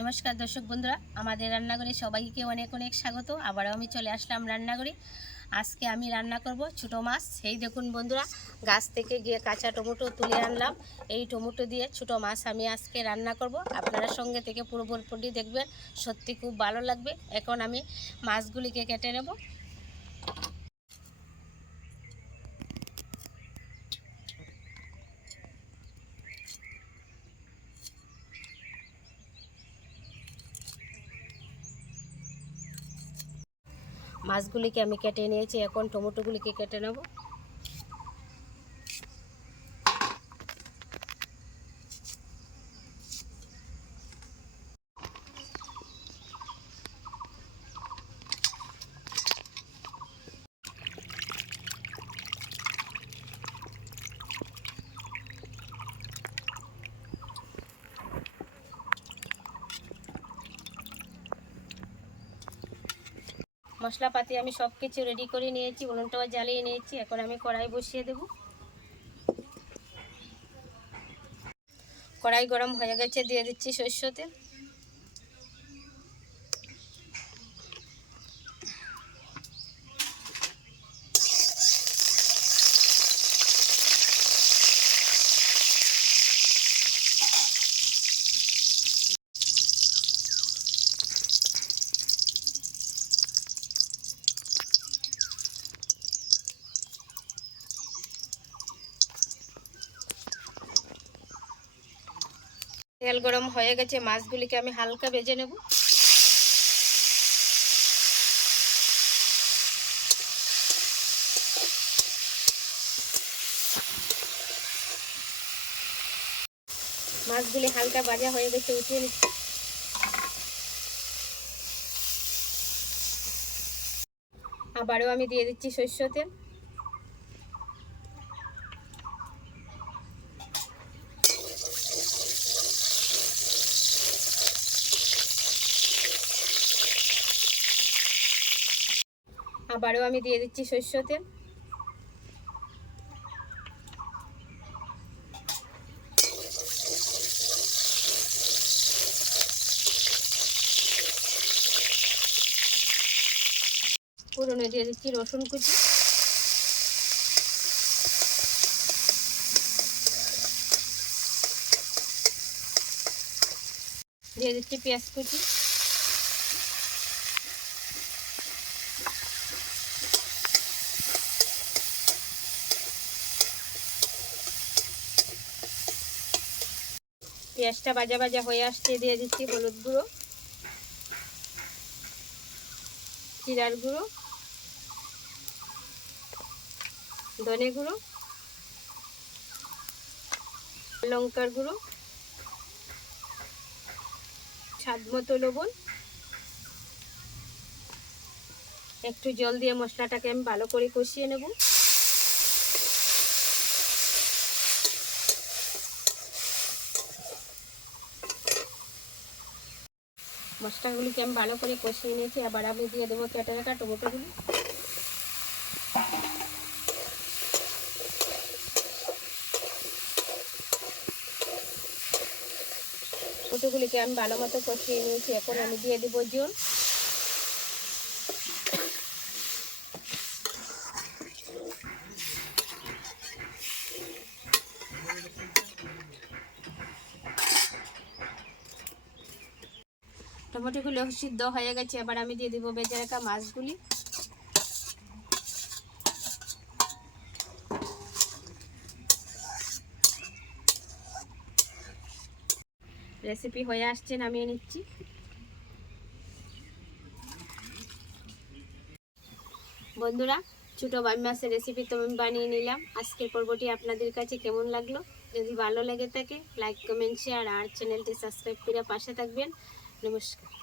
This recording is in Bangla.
নমস্কার দর্শক বন্ধুরা, আমাদের রান্নাঘরে সবাইকে অনেক অনেক স্বাগত। আবারও আমি চলে আসলাম রান্নাঘরে। আজকে আমি রান্না করব ছোটো মাছ। এই দেখুন বন্ধুরা, গাছ থেকে গিয়ে কাঁচা টমেটো তুলে আনলাম। এই টমেটো দিয়ে ছোটো মাছ আমি আজকে রান্না করব। আপনারা সঙ্গে থেকে পুরো গল্পটি দেখবেন, সত্যি খুব ভালো লাগবে। এখন আমি মাছগুলিকে কেটে নেব। মাছগুলিকে আমি কেটে নিয়েছি, এখন টমেটোগুলিকে কেটে নেব। মশলাপাতি আমি সব কিছু রেডি করে নিয়েছি, উনুনটাও জ্বালিয়ে নিয়েছি। এখন আমি কড়াই বসিয়ে দেব। কড়াই গরম হয়ে গেছে, দিয়ে দিচ্ছি সরষের তেল। তেল গরম হয়ে গেছে, মাছগুলিকে আমি হালকা ভেজে নেব। মাছগুলি হালকা ভাজা হয়ে গেছে, উঠিয়ে নিচ্ছি। আবারও আমি দিয়ে দিচ্ছি সরষের তেল। আবারও আমি দিয়ে দিচ্ছি সরষের তেল। ফোড়নে দিয়ে দিচ্ছি রসুন কুচি। দিয়ে দিচ্ছি পেঁয়াজ কুচি। পেঁয়াজটা ভাজা ভাজা হয়ে আসছে, দিয়ে দিচ্ছি হলুদ গুঁড়ো, জিরার গুঁড়ো, ধনে গুঁড়ো, লঙ্কার গুঁড়ো, স্বাদ মতো লবণ। একটু জল দিয়ে মশলাটাকে আমি ভালো করে কষিয়ে নেব। মশলাগুলিকে আমি ভালো করে কষিয়ে নিয়েছি। আবার আমি দিয়ে দেবো কেটে রাখা টমেটোগুলি। টমেটোগুলিকে আমি ভালো মতো কষিয়ে নিয়েছি। এখন আমি দিয়ে দেবো জল। টমেটোগুলো সিদ্ধ হয়ে গেছে, এবার আমি দিয়ে দেবো ভেজে রাখা মাছগুলি। রেসিপি হয়ে আসছে, নামিয়ে নিচ্ছি। বন্ধুরা, ছোটো বামি মাছের রেসিপি তো আমি বানিয়ে নিলাম। আজকের পর্বটি আপনাদের কাছে কেমন লাগলো? যদি ভালো লেগে থাকে লাইক, কমেন্ট, শেয়ার আর চ্যানেলটি সাবস্ক্রাইব করে পাশে থাকবেন। নমস্কার।